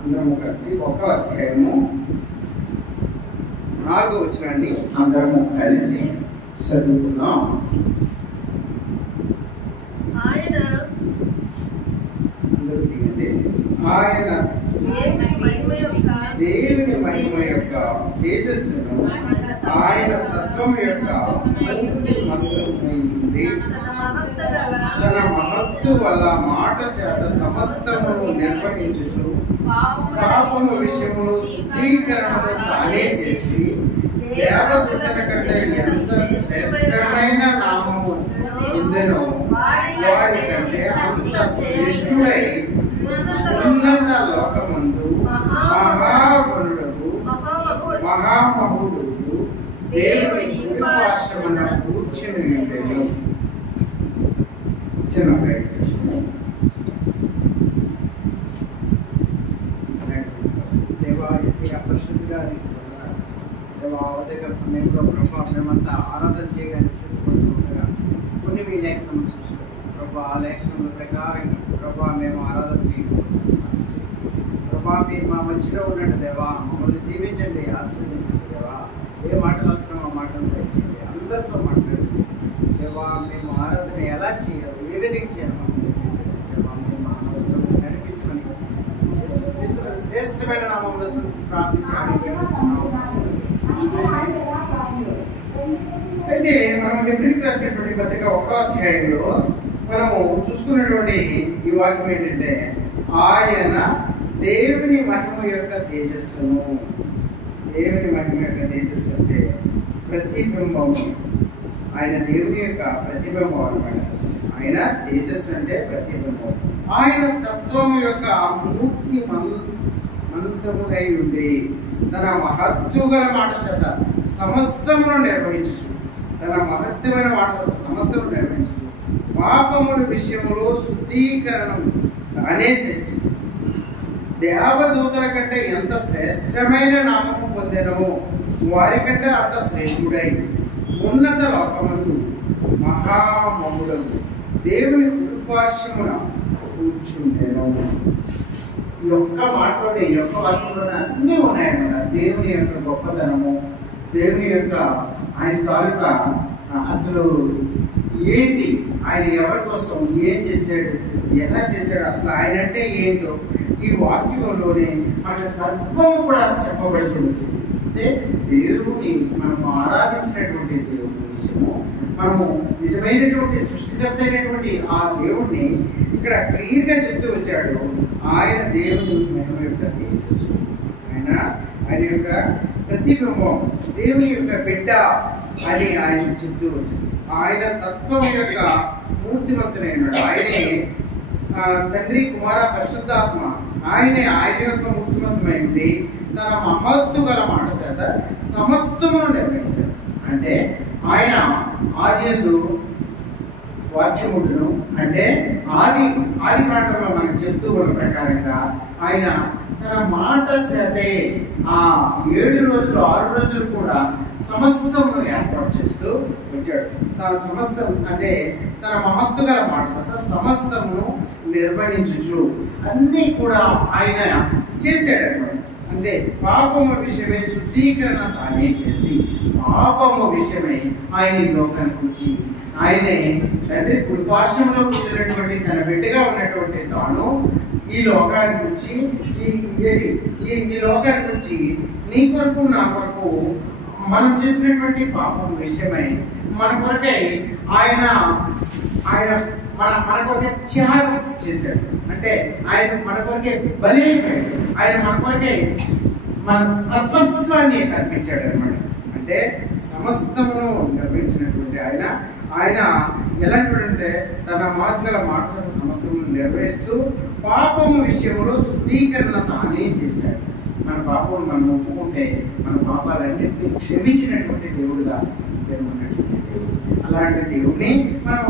అందరము కలిసి 1వ అధ్యాయము 4వ వచనాన్ని అందరము కలిసి చదువుకుందాం. అందరూ తీయండి. ఆయన దేవుని మహిమ యొక్క తేజస్సును ఆయన తత్వం యొక్క మంత్రమైంది. తన మహత్తు వల్ల మాట చేత సమస్తమును నిర్వహించుచు పాపము విషయమును శుద్ధీకరణను తానే చేసి దేవదూతల కంటే ఎంత శ్రేష్టమైన నామము పొందెనో వారి కంటే అంత శ్రేష్ఠుడై ఉన్నత లోకమందు మహాగణుడకు మహామహుడుకు దేవుని కుడి పార్శ్వమున కూర్చుని ఉండెను. చిన్న ప్రయత్నిస్తున్నాం. పరిశుద్ధిగా ఉదయకాల సమయంలో ప్రభావ మేమంతా ఆరాధన చేయడానికి సిద్ధపడుతూ ఉండగా కొన్ని మీ లేఖనములు చూసుకోండి ప్రభా. ఆ లేఖనముల ప్రకారంగా ప్రభా మేము ఆరాధన చేయకపోతే ప్రభా మీరు మా మధ్యలో ఉన్నట్టు దేవా మమ్మల్ని దీవించండి, ఆశీర్వదించండి దేవా. ఏ మాటలు అవసరం ఆ మాటలు దయచేయండి. అందరితో మాట్లాడండి దేవా. మేము ఆరాధన ఎలా చేయాలి, ఏ విధంగా చేయాలి దేవా. మేము మానవులు నడిపించమని శ్రేష్టమైన నామంలో అయితే మనం హెబ్రీయులకు రాసినటువంటి పత్రిక 1వ అధ్యాయంలో మనము చూసుకున్నటువంటి ఈ వాక్యం ఏంటంటే ఆయన దేవుని మహిమ యొక్క తేజస్సును. దేవుని మహిమ యొక్క తేజస్సు అంటే ప్రతిబింబము. ఆయన దేవుని యొక్క ప్రతిబింబం అన్నమాట. ఆయన తేజస్సు అంటే ప్రతిబింబం. ఆయన తత్వము యొక్క మూర్తి మంత్రమునై ఉండి తన మహత్తు గల మాట చేత సమస్తమును నిర్వహించు. తన మహత్వమైన మాట చేత సమస్తమును నిర్వహించు. పాపముల విషయములో శుద్ధీకరణం తానే చేసి దేవదూతల కంటే ఎంత శ్రేష్టమైన నామము పొందెనో వారికంటే అంత శ్రేష్ఠుడై ఉన్నత లోకమందు మహామహుడకు దేవుని కుడిపార్శ్వమున కూర్చుండెను. ఈ ఒక్క మాటలోనే, ఈ ఒక్క వాక్యంలోనే అన్నీ ఉన్నాయన్నమాట. దేవుని యొక్క గొప్పతనము, దేవుని యొక్క ఆయన తాలూకా అసలు ఏంటి, ఆయన ఎవరి కోసం ఏం చేశాడు, ఎలా చేశాడు, అసలు ఆయన అంటే ఏంటో ఈ వాక్యంలోనే మనకు సర్వం కూడా చెప్పబడుతూ వచ్చింది. అంటే దేవుని మనము ఆరాధించినటువంటి దేవుని విషయము, మనము నిజమైనటువంటి సృష్టికర్త అయినటువంటి ఆ దేవుణ్ణి ఇక్కడ క్లియర్గా చెప్తూ వచ్చాడు. ఆయన దేవుని మహిమ యొక్క తేజస్సు, ఆయన యొక్క ప్రతిబింబం, దేవుని యొక్క బిడ్డ అని ఆయన చెప్తూ వచ్చింది. ఆయన తత్వం యొక్క మూర్తిమంతుడైనాడు. ఆయనే తండ్రి కుమార పరిశుద్ధాత్మ. ఆయన యొక్క మూర్తిమంతమైంది తన మహత్తు గల మాట చేత సమస్తమును నిర్వహించారు. అంటే ఆయన ఆదియందు వాక్యముడును, అంటే ఆది కాండంలో మనకు చెప్తూ ఉన్న ప్రకారంగా ఆయన తన మాట చేతే ఆ 7 రోజులు 6 రోజులు కూడా సమస్తమును ఏర్పాటు చేస్తూ వచ్చాడు. తన సమస్తం అంటే తన మహత్తు గల మాట చేత సమస్తమును నిర్వహించు అన్నీ కూడా ఆయన చేశాడు అనమాట. అంటే పాపము విషయమై శుద్ధీకరణ తానే చేసి పాపము విషయమై ఆయన ఈ లోకానికి వచ్చి ఆయనే తండ్రి కుడిపార్శ్వంలో కూర్చున్నటువంటి తన బిడ్డగా ఉన్నటువంటి తాను ఈ లోకానికి వచ్చి ఈ లోకానికి వచ్చి నీ కొరకు నా కొరకు మనం చేసినటువంటి పాపం విషయమై మన కొరకై ఆయన మన కొరకే త్యాగం చేశాడు. అంటే ఆయన మన కొరకే బలి అయిపోయాడు. ఆయన మన కొరకే మన సర్వస్వాన్ని కల్పించాడు అనమాట. అంటే సమస్తమును నిర్వహించినటువంటి ఆయన ఎలాంటి తన మాటల మాట సమస్తమును నిర్వహిస్తూ పాపము విషయంలో శుద్ధీకరణ తానే చేశాడు. మన పాపం మనం ఒప్పుకుంటే మన పాపాలన్నింటినీ క్షమించినటువంటి దేవుడుగా ఉన్నటువంటి దేవుడు. అలాంటి దేవుడిని మనం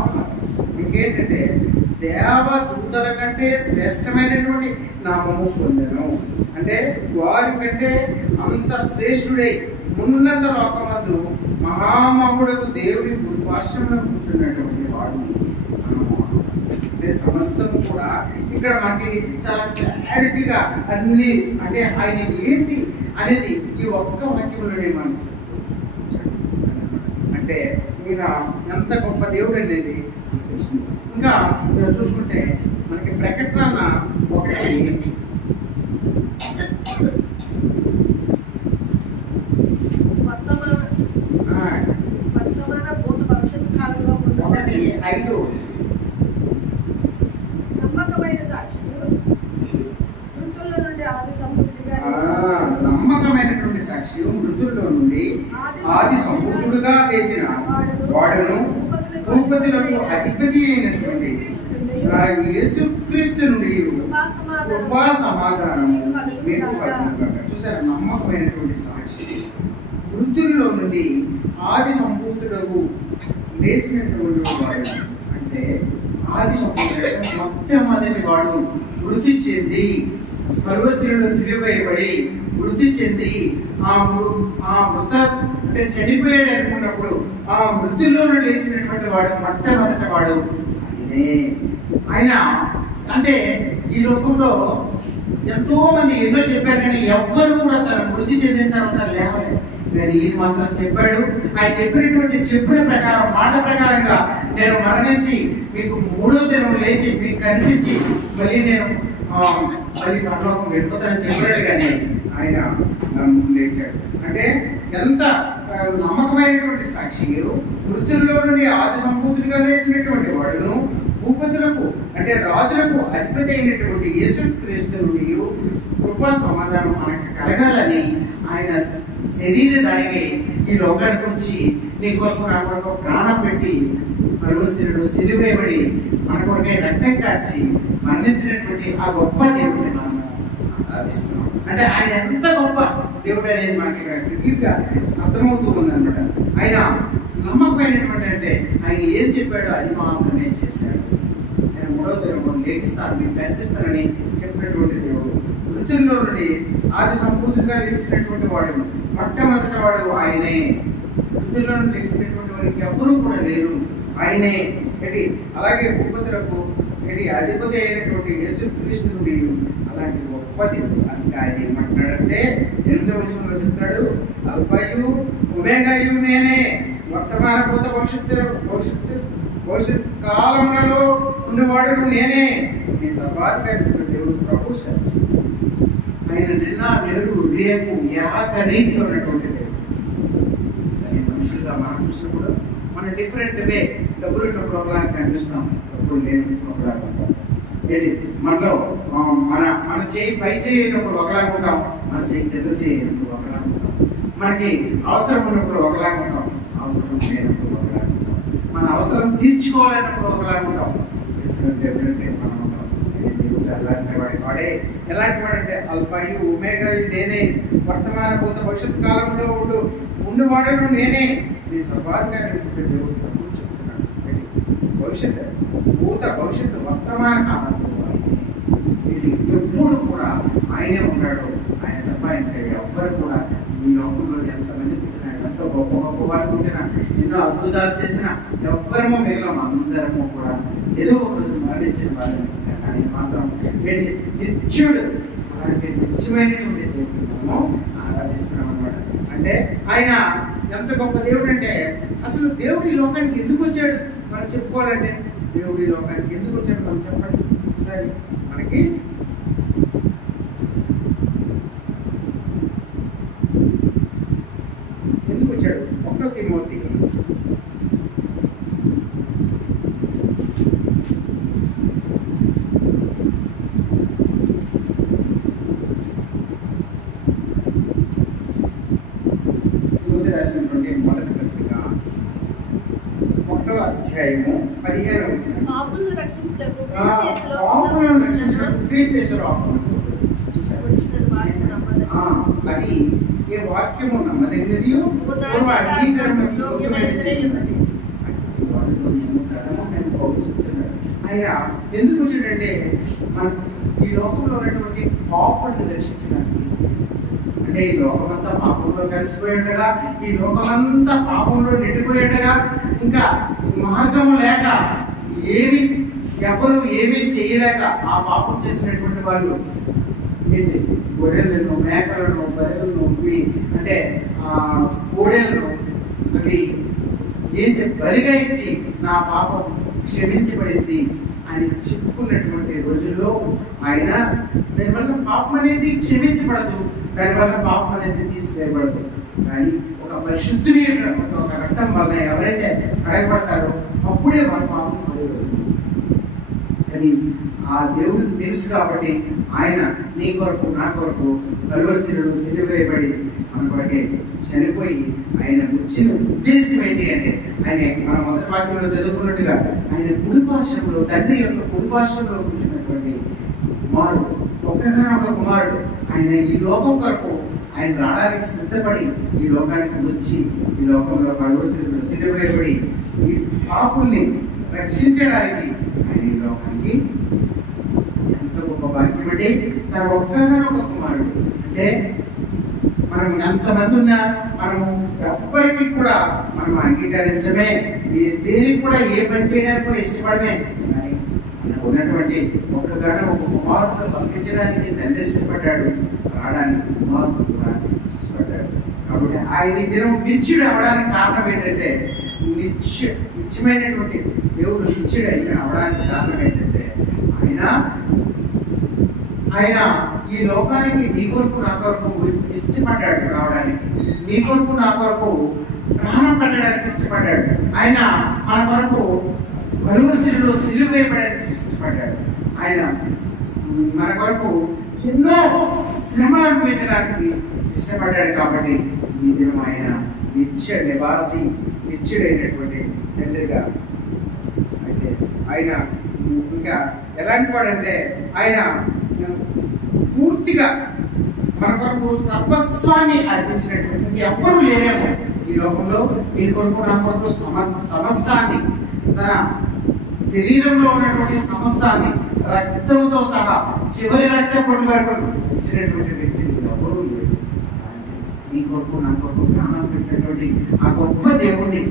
ఇంకేంటంటే దేవదూతల కంటే శ్రేష్టమైనటువంటి నామము పొందెను. అంటే వారి కంటే అంత శ్రేష్ఠుడై ఉన్నత లోకమందు మహామహుడకు దేవుని పార్శ్వమున కూర్చున్నటువంటి వాడిని మనం అంటే సమస్తము కూడా ఇక్కడ మనకి చాలా క్లారిటీగా అన్ని అంటే ఆయన ఏంటి అనేది ఈ ఒక్క వాక్యంలోనే మనకు చెప్తాడు. అంటే ఈయన ఎంత గొప్ప దేవుడు అనేది తెలుస్తుంది. ఇంకా చూసుకుంటే మనకి ప్రకటన 1:5 నమ్మకమైన సాక్షి మృతుల్లో నుండి ఆది సంపూర్ణుడుగా లేచిన వాడును భూపతులకు అధిపతి అయినటువంటి యేసుక్రీస్తు నుండి కృపా సమాధానము మీకు కలుగును. చూసారా, నమ్మకమైనటువంటి సాక్షి మృతుల్లో నుండి ఆది సంపూర్ణుడు లేచినటువంటి వాడు. అంటే ఆది సంపూర్ణుడు మొట్టమొదటి వాడు మృతి చెంది కలువశిలలో సిలువేయబడి మృతి చెంది ఆ మృత అంటే చనిపోయాడు అనుకున్నప్పుడు ఆ మృతిలోనూ లేచినటువంటి వాడు మొట్టమొదటి వాడు ఆయన. అంటే ఈ లోకంలో ఎంతో మంది ఎన్నో చెప్పారు, కానీ ఎవ్వరు కూడా తన మృతి చెందిన తర్వాత లేవలేదు. కానీ ఈయన మాత్రం చెప్పాడు. ఆయన చెప్పిన ప్రకారం మాట ప్రకారంగా నేను మరణించి మీకు 3వ దినం లేచి మీకు కనిపించి మళ్ళీ నేను మళ్ళీ పరలోకం వెళ్ళిపోతానని చెప్పాడు. కానీ ఆయన లేచాడు. అంటే ఎంత నమ్మకమైనటువంటి సాక్షి. మృతుల్లో నుండి ఆది సంపూర్తిగా లేచినటువంటి వాడును భూపతులకు అంటే రాజులకు అధిపతి అయినటువంటి యేసుక్రీస్తు నుండి కృపా సమాధానం మనకు కలగాలని ఆయన శరీరధారిగా ఈ లోకానికి వచ్చి నీ కొరకు నా కొరకు ప్రాణం పెట్టి కలువశిలలో సిలువేయబడి మన కొరకై రక్తం కార్చి మరణించినటువంటి ఆ గొప్ప దేవుడిని మనం ఆరాధిస్తున్నాం. అంటే ఆయన ఎంత గొప్ప దేవుడు అనేది మనకి ఇక్కడ క్లియర్గా అర్థమవుతూ ఉందన్నమాట. ఆయన నమ్మకమైనటువంటి అంటే ఆయన ఏం చెప్పాడో అది మాత్రమే చేశాడు. నేను 3వ దినం లేస్తాను మీకు కనిపిస్తానని చెప్పినటువంటి దేవుడు. మృతుల్లో నుండి ఆది సంపూర్తిగా లేచినటువంటి వాడు మొట్టమొదటి వాడు ఆయనే. మృతుల్లో నుండి లేచినటువంటి వాడికి ఎవరూ కూడా లేరు, ఆయనే. అలాగే భూపతులకు అధిపతి అయినటువంటి యేసుక్రీస్తు నుండి అలాంటి గొప్ప దేవుడు. అందుకే ఆయన ఏమంటున్నాడంటే 8వ వచనంలో చెప్తాడు, అల్ఫయు ఒమేగాయు నేనే, వర్తమాన భూత భవిష్యత్ కాలంలో ఉండేవాడు నేనే, నీ సర్వాధికారి దేవుడు ప్రభు సర్వశక్తుడు. ఆయన నిన్న నేడు రేపు ఏకరీతిగా ఉన్నటువంటి దేవుడు. కానీ మనుషులుగా మనం చూసినప్పుడు మనం డిఫరెంట్ వే, డబ్బులు ఉన్నప్పుడు ఒకలాగా కనిపిస్తాం, డబ్బులు లేనప్పుడు ఒకలాగా ఉంటాం. మనలో మన చేయి పై చేయనప్పుడు ఒకలాగా ఉంటాం, మన చేయి పెద్ద చేయనప్పుడు ఒకలాగా ఉంటాం. మనకి అవసరం ఉన్నప్పుడు ఒకలాగా ఉంటాం, అవసరం లేనప్పుడు ఒకలాగా ఉంటాం. మన అవసరం తీర్చుకోవాలన్నప్పుడు ఒకలాగా ఉంటాం. డిఫరెంట్ మనం ఉంటాం. దేవుడు అలాంటి వాడే. ఎలాంటి వాడంటే అల్ఫాయు ఒమేగాయు నేనే, వర్తమాన భూత భవిష్యత్ కాలంలో ఉండేవాడు నేనే, నీ సర్వాధికారి దేవుడు చెప్తున్నాడు. భవిష్యత్తు వర్తమాన కాలంలో ఎప్పుడు కూడా ఆయనే ఉన్నాడు. ఆయన తప్ప ఇంకా ఎవ్వరు కూడా ఈ లోకంలో ఎంతమంది పుట్టినా, ఎంత గొప్ప గొప్ప వారు పుట్టినా, ఎన్నో అద్భుతాలు చేసినా ఎవ్వరమో మిగిలిన అందరము కూడా ఏదో ఒక రోజు మరణించిన వారు. ఆయన మాత్రం నిత్యుడు. అలాంటి నిత్యమైనటువంటి దేవుడు మనము ఆరాధిస్తున్నాం అన్నమాట. అంటే ఆయన ఎంత గొప్ప దేవుడు అంటే, అసలు దేవుడు ఈ లోకానికి ఎందుకు వచ్చాడు మనం చెప్పుకోవాలంటే, దేవుడు ఈ లోకానికి ఎందుకు వచ్చాడు మనం చెప్పండి సరే. మనకి ఎందుకు వచ్చాడు? 1వ తిమోతి 1వ అధ్యాయము 15వ వచనం. పాపులను రక్షించుటకు క్రీస్తు యేసులో అది ఏ వాక్యము నమ్మదగినది పూర్వ అంగీకరణకు యోగ్యమైనది. ఆయన ఎందుకు వచ్చాడంటే మనం ఈ లోకంలో ఉన్నటువంటి పాపులను రక్షించడానికి. అంటే ఈ లోకమంతా పాపంలో కలిసిపోయి ఉండగా, ఈ లోకమంతా పాపంలో నిండిపోయి ఉండగా, ఇంకా మార్గము లేక ఏమి ఎవరు ఏమీ చేయలేక ఆ పాపం చేసినటువంటి వాళ్ళు ఏంటి గొర్రెలను, మేకలను, బర్రెలను, అంటే కోడెలను అవి ఏం బలిగా ఇచ్చి నా పాపం క్షమించబడింది అని చెప్పుకున్నటువంటి రోజుల్లో ఆయన దానివల్ల పాపం అనేది క్షమించబడదు, దానివల్ల పాపం అనేది తీసివేయబడదు. కానీ ఒక పరిశుద్ధుని ఒక రక్తం వల్ల ఎవరైతే కడగబడతారో అప్పుడే వాళ్ళ పాపం కడగబడదు. అది ఆ దేవుడికి తెలుసు కాబట్టి ఆయన నీ కొరకు నా కొరకు కలువరిశిలువలో సిలువ వేయబడి మన కొరకే చనిపోయి ఆయన వచ్చిన ఉద్దేశం ఏంటి అంటే ఆయన మన మొదటి వాక్యంలో చదువుకున్నట్టుగా ఆయన కుడిపార్శ్వంలో తండ్రి యొక్క కుడిపార్శ్వంలో కూర్చున్నటువంటి కుమారుడు, ఒక్కగానొక కుమారుడు. ఆయన ఈ లోకం కొరకు ఆయన రావడానికి సిద్ధపడి ఈ లోకానికి వచ్చి ఈ లోకంలో కలువరిశిలువలో సిలువ వేయబడి ఈ పాపుల్ని రక్షించడానికి ఆయన ఈ లోకానికి ఎంత గొప్ప భాగ్యం అంటే తన ఒక్కగానొక కుమారుడు. అంటే మనం ఎంతమంది ఉన్నా మనము ఎవ్వరికి కూడా మనం అంగీకరించమే, దేనికి కూడా ఏ పని చేయడానికి కూడా ఇష్టపడమే. కానీ మనకు ఉన్నటువంటి ఒక్కగానో ఒక కుమారుడు పంపించడానికి తండ్రి ఇష్టపడ్డాడు, రావడానికి కుమారుడు కూడా ఇష్టపడ్డాడు. కాబట్టి ఆయన దినం నిత్యుడు అవడానికి కారణం ఏంటంటే నిత్యమైనటువంటి దేవుడు నిత్యుడు అవడానికి కారణం ఏంటంటే ఆయన ఈ లోకానికి నీ కొరకు నా కొరకు ఇష్టపడ్డాడు రావడానికి, నీ కొరకు నా కొరకు ప్రాణం పెట్టడానికి ఇష్టపడ్డాడు. ఆయన మన కొరకు కలువరిశిలువలో సిలువ వేయబడడానికి ఇష్టపడ్డాడు. ఆయన మన కొరకు ఎన్నో శ్రమలు అనుభవించడానికి ఇష్టపడ్డాడు. కాబట్టి ఈ దినం ఆయన నిత్య నివాసి, నిత్యుడైనటువంటి తండ్రిగా. అయితే ఆయన ఇంకా ఎలాంటి వాడంటే ఆయన పూర్తిగా మన కొరకు సర్వస్వాన్ని అర్పించినటువంటి ఇంకెవ్వరూ లేరేమో ఈ లోకంలో. మీ కొరకు నా కొరకు సమస్తాన్ని, తన శరీరంలో ఉన్నటువంటి సమస్తాన్ని రక్తంతో సహా చివరి రక్త పొడి వరకు ఇచ్చినటువంటి వ్యక్తిని ఎవరూ లేరు. మీ కొరకు నా కొరకు ప్రాణం పెట్టినటువంటి ఆ గొప్ప దేవుణ్ణి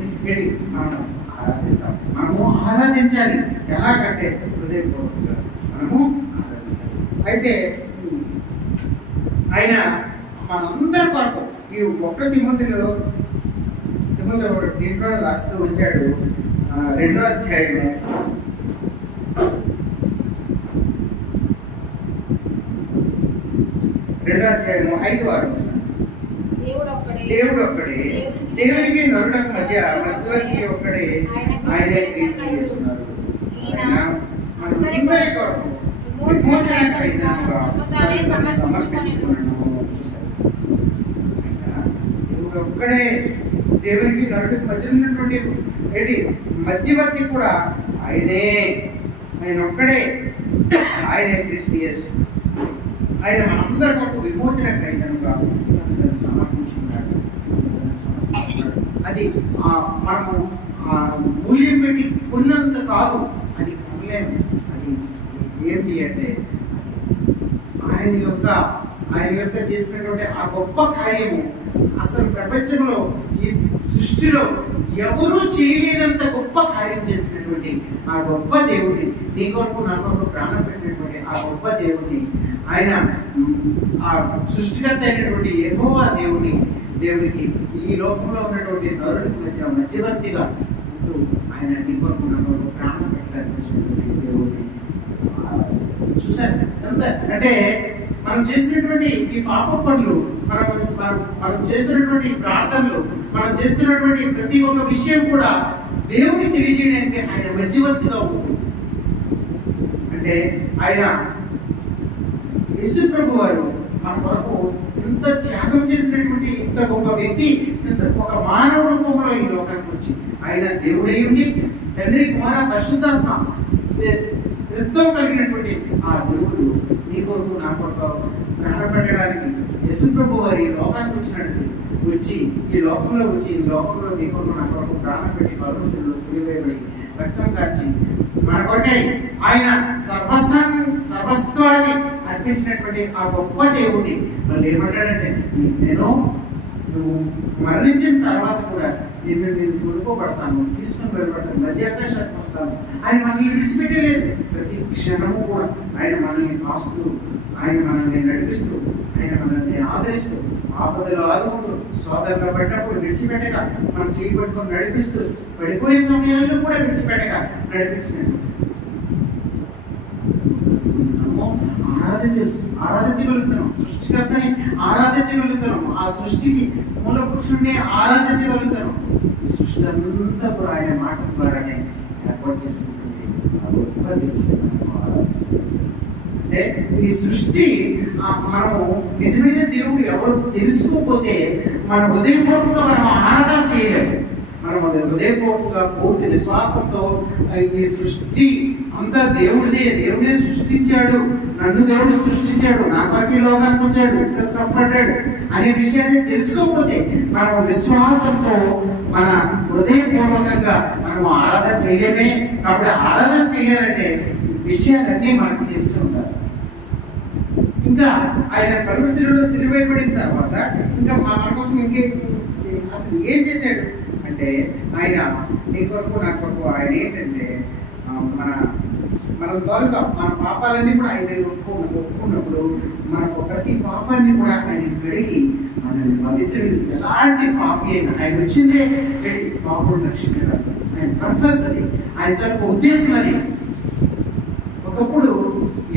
మనం ఆరాధిద్దాం. మనము ఆరాధించాలి. ఎలాగంటే హృదయపూర్వకంగా మనము ఆరాధించాలి. అయితే ఆయన మనందరి కొరకు ఈ 1 తిమోతిలో దీంట్లో రాస్తూ ఉంచాడు. 2వ అధ్యాయము 5వ వచనం. దేవుడు ఒక్కడే, దేవునికి నరులకు మధ్యవర్తి ఒక్కడే, ఆయనే క్రీస్తు యేసున్నారు. ఆయన మనందరి కొరకు విమోచనకై సమర్పించుకున్నాను. చూసారు, దేవుడు ఒక్కడే, దేవునికి నరుడికి మధ్య ఉన్నటువంటి మధ్యవర్తి కూడా ఆయనే. ఆయన ఒక్కడే, ఆయనే క్రీస్తు యేసు. ఆయన మనందరి కొరకు విమోచన క్రైతనుగా సమర్పించుకున్నాడు. అది మనము మూల్యం పెట్టి కొన్నంత కాదు, అది కొనలేము. అది ఏంటి అంటే ఆయన యొక్క చేసినటువంటి ఆ గొప్ప కార్యము అసలు ప్రపంచంలో ఈ సృష్టిలో ఎవరూ చేయలేనంత గొప్ప కార్యం చేసినటువంటి ఆ గొప్ప దేవుడిని, నీ కొరకు నా కొరకు ప్రాణం పెట్టినటువంటి ఆ గొప్ప దేవుడిని, ఆయన ఆ సృష్టికర్త అయినటువంటి యెహోవా దేవునికి ఈ లోకంలో ఉన్నటువంటి నరుడికి మధ్యవర్తిగా ఉంటూ ఆయన నీ కొరకు నా కొరకు ప్రాణం పెట్టడానికి వచ్చినటువంటి దేవుడిని చూశారు. అంటే మనం చేసినటువంటి ఈ పాప పనులు, మనం చేస్తున్నటువంటి ప్రార్థనలు, మనం చేస్తున్నటువంటి ప్రతి ఒక్క విషయం కూడా దేవునికి తెలియజేయడానికి ఆయన మధ్యవర్తిగా ఉంటుంది. అంటే ఆయన యేసు ప్రభు వారు మన కొరకు ఇంత త్యాగం చేసినటువంటి ఇంత గొప్ప వ్యక్తి, ఇంత ఒక మానవ రూపంలో ఈ లోకానికి వచ్చి ఆయన దేవుడై ఉండి తండ్రి కుమార పరిశుద్ధాత్మ త్రిత్వం కలిగినటువంటి ఆ దేవుడు నీ కొరకు నా కొరకు ప్రాణం పెట్టడానికి యేసు ప్రభు వారి ఈ లోకానికి వచ్చి ఈ లోకంలో నీ కొరకు నా కొరకు ప్రాణం పెట్టి కలువరిశిలువలో సిలువ వేయబడి రక్తం కార్చి మన కొరకై ఆయన సర్వస్వాన్ని అర్పించినటువంటి ఆ గొప్ప దేవుడిని వాళ్ళు ఏమంటాడంటే, నువ్వు మరణించిన తర్వాత కూడా నేను కొనుక్కోబడతాను, తీసుకుని వెళ్ళబడతాను, మధ్యాకాశానికి వస్తాను. ఆయన మనల్ని విడిచిపెట్టలేదు. ప్రతి క్షణము కూడా ఆయన మనల్ని కాస్తూ, ఆయన మనల్ని నడిపిస్తూ, ఆయన మనల్ని ఆదరిస్తూ, ఆపదలో ఆదుకుంటూ, సోదరులు పడినప్పుడు విడిచిపెట్టక మనం చేయి పట్టుకొని నడిపిస్తూ, పడిపోయే సమయాల్లో కూడా విడిచిపెట్టక నడిపించినట్టు ఆరాధించగలుగుతున్నాం. సృష్టికర్తని ఆరాధించగలుగుతున్నాం. ఆ సృష్టికి మూల పురుషుడిని ఆరాధించగలుగుతాం. ఈ సృష్టి అంతా కూడా ఆయన మాట ద్వారానే ఏర్పాటు చేసినటువంటి ఆ గొప్ప దేవుడిని మనం ఆరాధించగలుగుతాం. అంటే ఈ సృష్టి మనము నిజమైన దేవుడు ఎవరు తెలుసుకోకపోతే మన హృదయపూర్వకంగా మనం ఆరాధన చేయలేము. మనం హృదయపూర్వకంగా పూర్తి విశ్వాసంతో ఈ సృష్టి అంతా దేవుడిదే, దేవుడే సృష్టించాడు, నన్ను దేవుడు సృష్టించాడు, నా కొరకు లోకానికి వచ్చాడు, ఎంత శ్రమపడ్డాడు అనే విషయాన్ని తెలుసుకోకపోతే మనము విశ్వాసంతో మన హృదయపూర్వకంగా మనము ఆరాధన చేయలేమే. కాబట్టి ఆరాధన చేయాలంటే విషయాలన్నీ మనకు తెలిసి ఉండాలి. ఇంకా ఆయన కలువరిలో సిలువైపడిన తర్వాత ఇంకా మన కోసం అసలు ఏం చేశాడు అంటే, ఆయన నీ కొరకు నా కొరకు ఆయన ఏంటంటే మనం త్వరగా మన పాపాలన్నీ కూడా ఆయన దగ్గర ఒప్పుకున్నప్పుడు మనకు ప్రతి పాపాన్ని కూడా ఆయన కడిగి మనల్ని పవిత్రుడు, ఎలాంటి పాపి అయినా ఆయన వచ్చిందే పాపను రక్షించడానికి. ఆయన పర్పస్ అది, ఆయన తరపు ఉద్దేశం అది. ఒకప్పుడు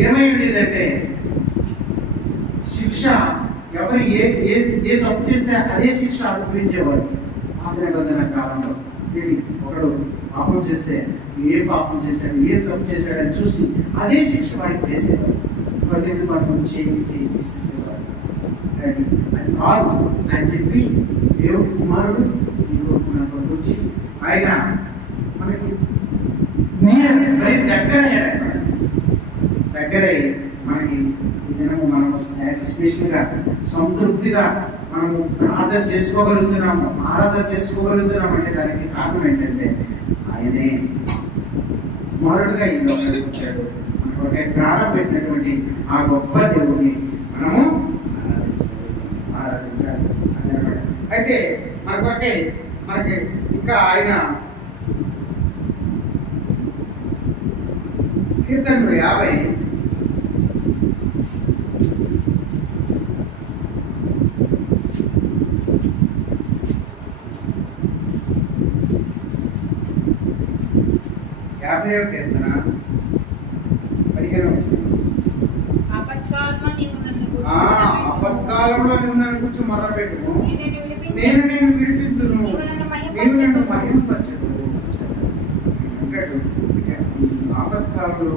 ఏమై ఉండేదంటే శిక్ష ఎవరు ఏ తప్పు చేస్తే అదే శిక్ష అనుభవించేవారు. పాత నిబంధన కాలంలో ఒకడు పాపం చేస్తే ఏ పాపం చేశాడు, ఏ తప్పు చేశాడని చూసి అదే శిక్ష వాడికి వేసేవారు. వాడిని మనం చేయి తీసేసేవారు. అది కాదు అని చెప్పి దేవుడి కుమారుడు ఈ కొరకు నా కొరకు వచ్చి ఆయన మనకి మరి దగ్గరై మనకి ఈ దినము మనము సాటిస్ఫాక్షన్గా సంతృప్తిగా మనము ప్రార్థన చేసుకోగలుగుతున్నాము, ఆరాధన చేసుకోగలుగుతున్నాము. అంటే దానికి కారణం ఏంటంటే ఆయనే కుమారుడుగా ఈ లోకానికి వచ్చాడు. మనకు ప్రాణం పెట్టినటువంటి ఆ గొప్ప దేవుడిని మనము ఆరాధించాలి అన్నమాట. అయితే మనకి ఇంకా ఆయన కీర్తనలు 50 కీర్తన 15 ఆపత్కాలంలో నువ్వు నన్ను గురించి మొదలుపెట్టుము, నేను విడిపించును, నీవు నన్ను మహిమపరచుదువు అంటాడు. ఆపత్కాలంలో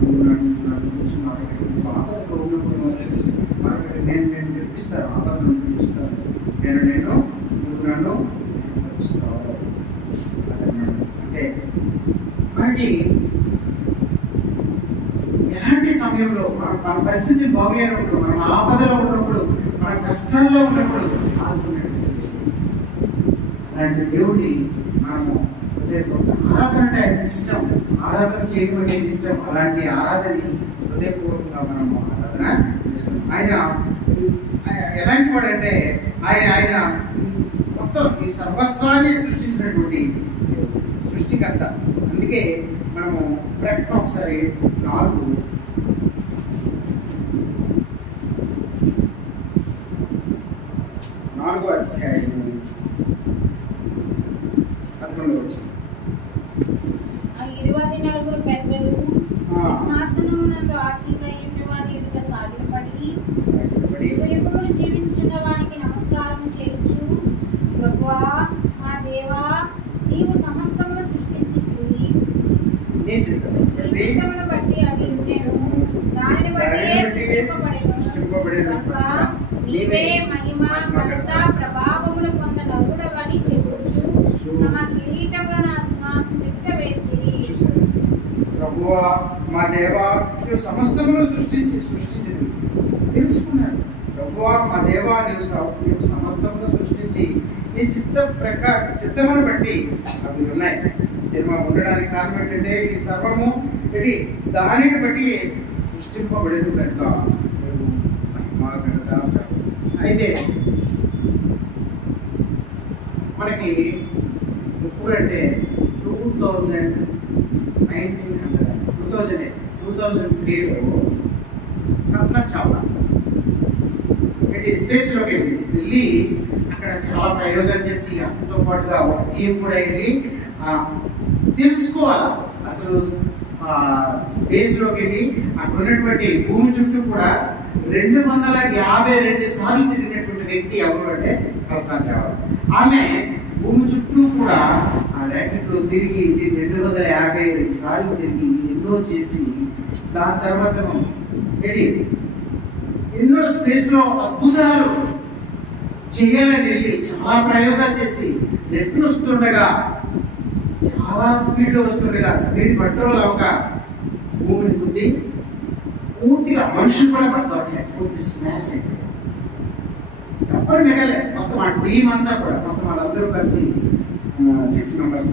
నువ్వు నన్ను గురించి మొదలుపెట్టు. ఆపదలో ఉన్నప్పుడు మొదలుపెట్టి నేను విడిపిస్తాను, ఆపదను విడిపిస్తాను, నువ్వు నన్ను విడిపిస్తావు అంటే మనకి ఎలాంటి సమయంలో మన పరిస్థితి బాగులేనప్పుడు, మనం ఆపదలో ఉన్నప్పుడు, మన కష్టాల్లో ఉన్నప్పుడు ఆదుకునేటువంటి అలాంటి దేవుడిని మనము హృదయపూర్వకంగా ఆరాధన అంటే ఇష్టం, ఆరాధన చేయడం అనేది ఇష్టం. అలాంటి ఆరాధనని హృదయపూర్వకంగా మనము ఆరాధన చేస్తాం. ఆయన ఎలాంటి వాడంటే ఆయన మొత్తం ఈ సర్వస్వాన్ని సృష్టించినటువంటి సృష్టికర్త. అందుకే మనము ప్రకటన ఒకసారి 4వ అధ్యాయం 11వ వచనం. 24 పెద్దలు సింహాసనమునందు ఆసీనులైన వారి ఎదుట సాగిలపడి యుగములు జీవించుచున్న వానికి నమస్కారం చేయుచు, ప్రభువా మా దేవా, నీవు సమస్తమును సృష్టించితివి, నీ చిత్తమును బట్టి అవి ఉండెను, దానిని బట్టి సృష్టింపబడెను, నీవే మహిమ ఘనత ప్రభావములు పొందనగుడవని చెప్పుచు తమ కిరీటములను నా సింహాసనం ఎదుట వేసిరి. ప్రభువా మా దేవా, నీవు సమస్తమును సృష్టించింది తెలుసుకున్నాను. ప్రభువా మా దేవా, నీవు సమస్తమును సృష్టించి నీ చిత్తమును బట్టి అవి ఉన్నాయి. ఇది ఉండడానికి కారణం ఏంటంటే ఈ సర్వము దానిని బట్టి సృష్టింపబడేది కనుక మహిమ ఘనత. అయితే మనకి ఎప్పుడంటే 2003లో కల్పన చావ్లా స్పేస్లోకి వెళ్ళి అక్కడ చాలా ప్రయోగాలు చేసి అతనితో పాటుగా ఒక టీం కూడా వెళ్ళి తెలుసుకోవాలి అసలు స్పేస్లోకి వెళ్ళి అక్కడ ఉన్నటువంటి భూమి చుట్టూ కూడా 252 సార్లు తిరిగినటువంటి వ్యక్తి ఎవరు అంటే కల్పన చావ్లా. ఆమె భూమి చుట్టూ కూడా ఆ ర్యాకెట్లో తిరిగి 252 సార్లు తిరిగి ఎన్నో చేసి దాని తర్వాత ఎన్నో స్పేస్లో అద్భుతాలు చేయాలని వెళ్ళి చాలా ప్రయోగాలు చేసి రెట్లు వస్తుండగా చాలా స్పీడ్లో వస్తుండగా స్పీడ్ కంట్రోల్ అవ్వక భూమిని గుద్ది పూర్తిగా మనుషులు కూడా పడతారు, పూర్తి స్మాష్ అయిపోయి ఎవ్వరు మిగలే. మొత్తం ఆ టీం అంతా కూడా మొత్తం వాళ్ళందరూ కలిసి 6 మెంబర్స్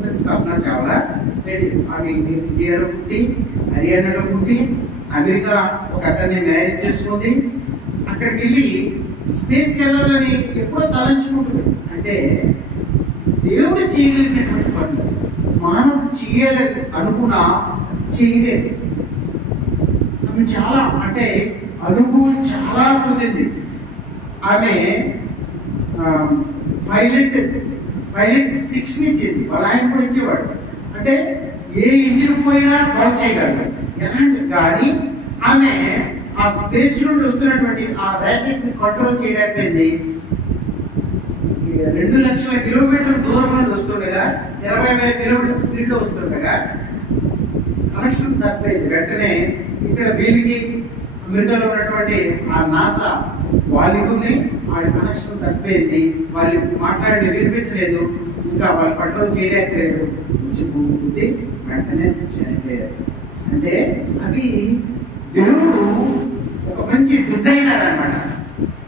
ప్లస్ కల్పన చావ్లా. ఆమె ఇండియాలో పుట్టి హర్యానాలో పుట్టి అమెరికా ఒక అతన్ని మ్యారేజ్ చేసుకుంది. అక్కడికి వెళ్ళి స్పేస్కి వెళ్ళాలని ఎప్పుడో తలంచుకుంటుంది. అంటే దేవుడు చేయగలిగినటువంటి పనులు మానవుడు చేయాలని అనుకున్నా చేయలేదు. ఆమె చాలా అంటే అనుభవం చాలా పొందింది. ఆమె పైలట్ 6 ఇచ్చింది, వాళ్ళ ఆయన కూడా ఇచ్చేవాడు. అంటే ఏ ఇంజిన్ పోయినా బాగు చేయగలరు ఎలాంటి. కానీ ఆమె ఆ స్పేస్ నుండి వస్తున్నటువంటి ఆ ర్యాకెట్ ని కంట్రోల్ చేయలేకపోయింది. 2,00,000 కిలోమీటర్ల దూరం నుండి వస్తుండగా 20,000 కిలోమీటర్ స్పీడ్ లో వస్తుండగా కనెక్షన్ తప్పింది. వెంటనే ఇక్కడ వీళ్ళకి అమెరికాలో ఉన్నటువంటి ఆ నాసా వాళ్ళకి వాళ్ళ కనెక్షన్ తప్పింది. వాళ్ళు మాట్లాడి వినిపించలేదు, ఇంకా వాళ్ళు కంట్రోల్ చేయలేకపోయారు. బుద్ధి వెంటనే చనిపోయారు. అంటే అవి దేవుడు ఒక మంచి డిజైనర్ అన్నమాట.